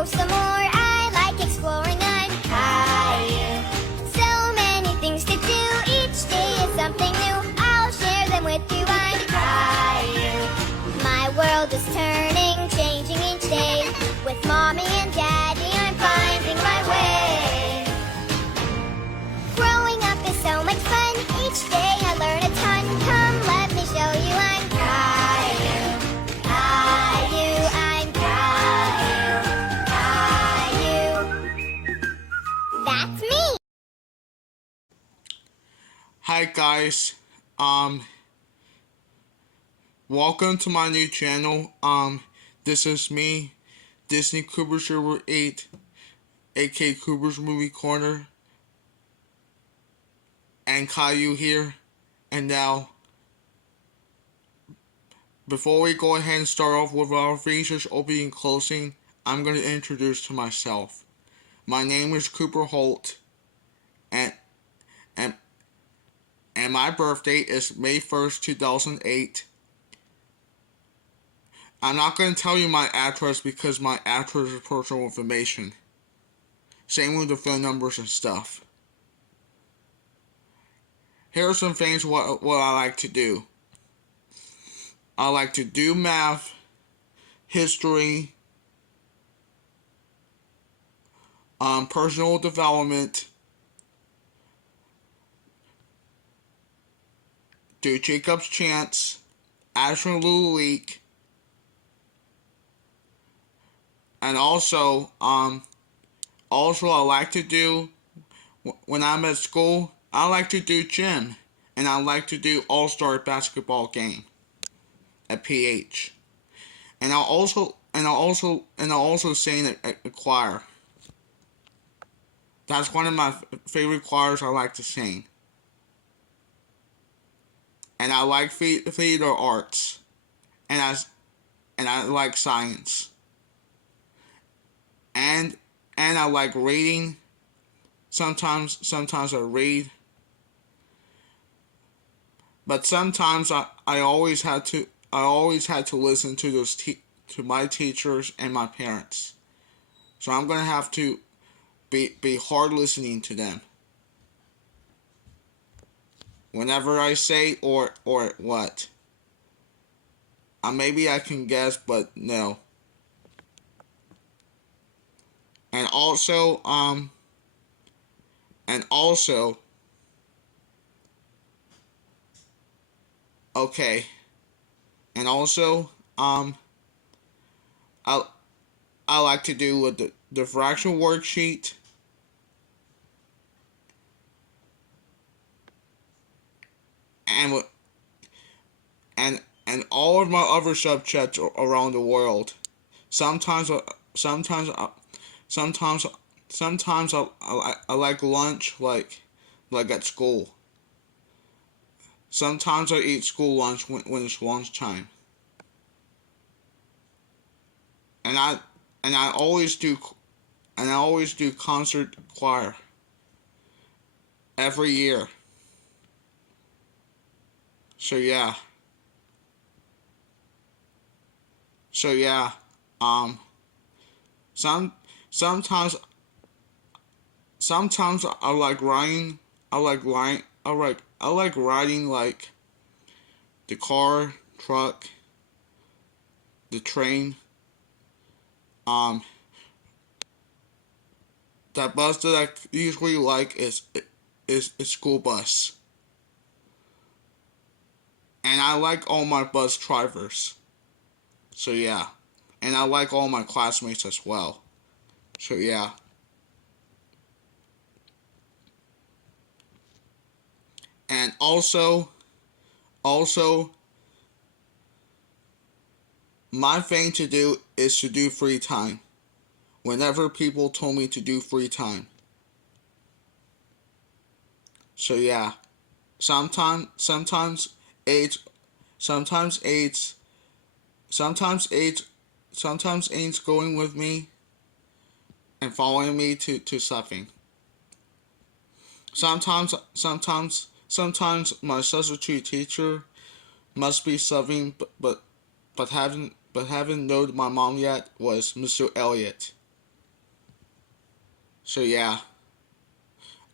grow some more. I like exploring. I'm Caillou. So many things to do. Each day is something new. I'll share them with you. I'm Caillou. My world is turning, changing each day. With mommy and daddy, I'm finding my way. Growing up is so much fun. Each day I learn a ton. Come, let me show you. I'm Caillou. Caillou, I'm Caillou. Caillou. That's me. Hi guys, welcome to my new channel. This is me, Disney Cooper Server 8, aka Cooper's Movie Corner, and Caillou here. And now, before we go ahead and start off with our features opening and closing, I'm going to introduce to myself. My name is Cooper Holt, and my birthday is May 1st, 2008. I'm not going to tell you my address because my address is personal information. Same with the phone numbers and stuff. Here are some things what I like to do. I like to do math, history, personal development, do Jacob's Chance, Astronaut Leak, and also I like to do, when I'm at school, I like to do gym, and I like to do all-star basketball game at PH, and I'll also sing at a choir. That's one of my favorite choirs I like to sing. And I like theater arts, and I like science, and I like reading. Sometimes I read, but sometimes I always had to listen to to my teachers and my parents. So I'm gonna have to be hard listening to them whenever I say or what. Maybe I can guess, but no. And also, okay. And also, I like to do with the fraction worksheet. And all of my other subjects around the world. Sometimes I like lunch, like at school. Sometimes I eat school lunch when it's lunchtime. And I always do concert choir every year. So yeah, sometimes I like riding. I like riding like the car, truck, the train. That bus that I usually like is a school bus. And I like all my bus drivers. So yeah. And I like all my classmates as well. So yeah. And also, my thing to do is to do free time. Whenever people told me to do free time. So yeah. Sometimes AIDS going with me and following me to something. Sometimes my substitute teacher must be subbing, but haven't known my mom yet was Mr. Elliott. So yeah.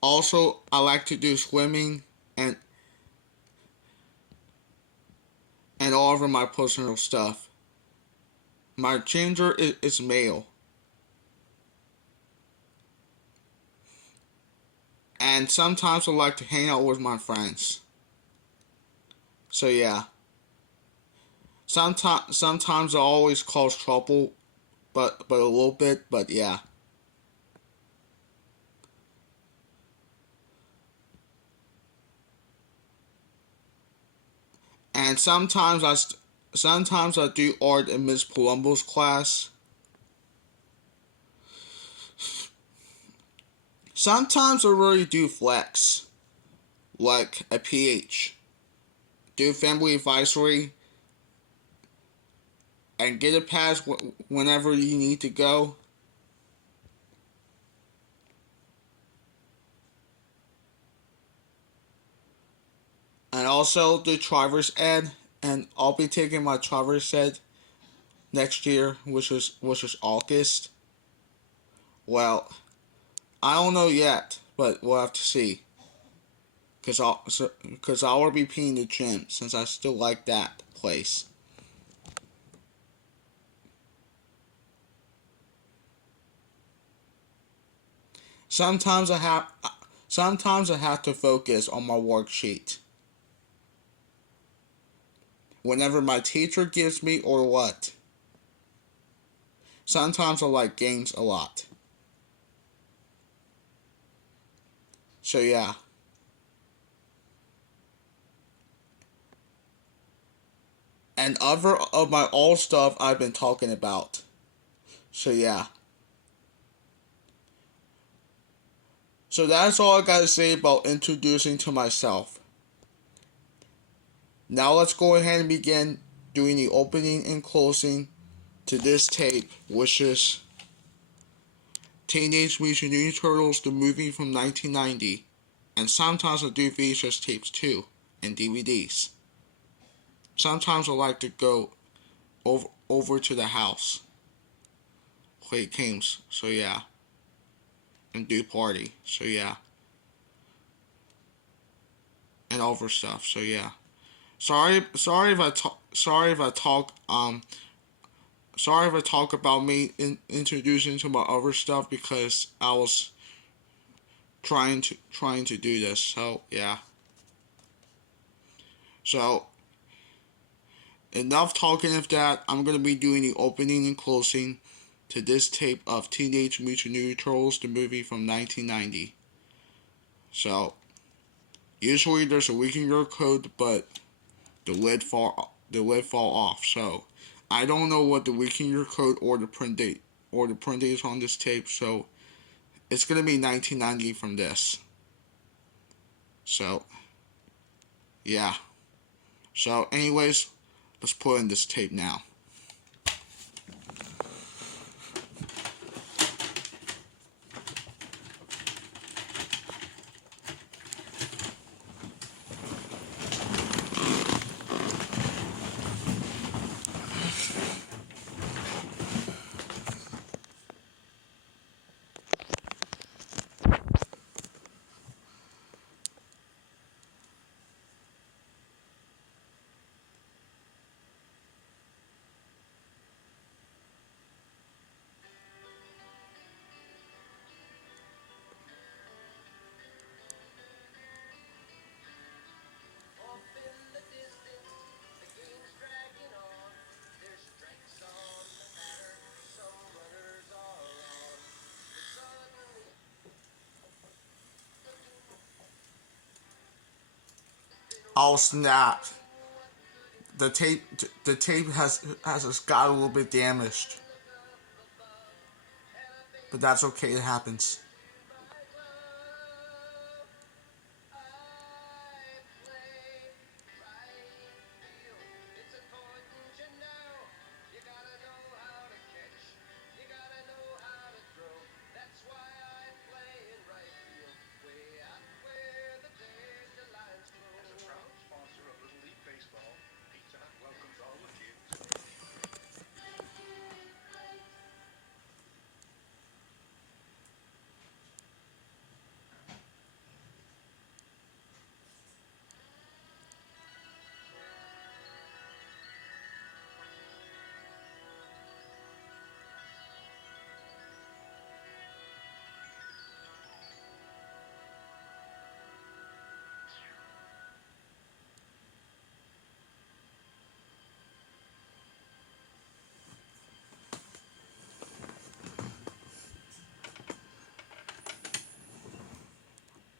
Also, I like to do swimming and all over my personal stuff. My gender is male. And sometimes I like to hang out with my friends. So yeah. Sometimes I always cause trouble, but a little bit, but yeah. And sometimes I do art in Miss Palumbo's class. Sometimes I really do flex, like a PH. Do family advisory and get a pass whenever you need to go. And also do Traverse Ed, and I'll be taking my Traverse Ed next year, which is August. Well, I don't know yet, but we'll have to see. Cause I'll be peeing the gym since I still like that place. Sometimes I have sometimes I have to focus on my worksheet. Whenever my teacher gives me or what. Sometimes I like games a lot. So yeah. And other of my old stuff I've been talking about. So yeah. So that's all I gotta say about introducing to myself. Now let's go ahead and begin doing the opening and closing to this tape, which is Teenage Mutant Ninja Turtles, the movie from 1990. And sometimes I do VHS tapes too, and DVDs. Sometimes I like to go over to the house, play games, so yeah, and do party, so yeah, and over stuff, so yeah. Sorry if I talk. Sorry if I talk about me introducing to my other stuff because I was trying to do this. So yeah. So enough talking of that. I'm gonna be doing the opening and closing to this tape of Teenage Mutant Ninja Turtles, the movie from 1990. So usually there's a week in your code, but the lid fall off. So I don't know what the week in your code or the print date is on this tape. So it's gonna be 1990 from this. So yeah. So anyways, let's put in this tape now. Oh snap! The tape has got a little bit damaged, but that's okay. It happens.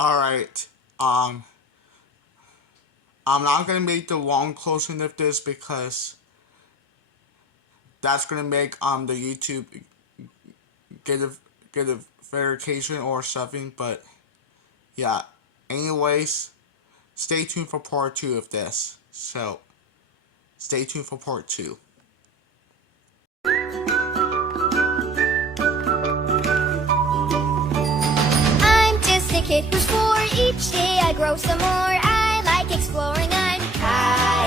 Alright, I'm not gonna make the long closing of this because that's gonna make the YouTube get a verification or something, but yeah. Anyways, stay tuned for part 2 of this. So stay tuned for part 2. I'm just a kid who's 4. Each day I grow some more. I like exploring. I'm Caillou.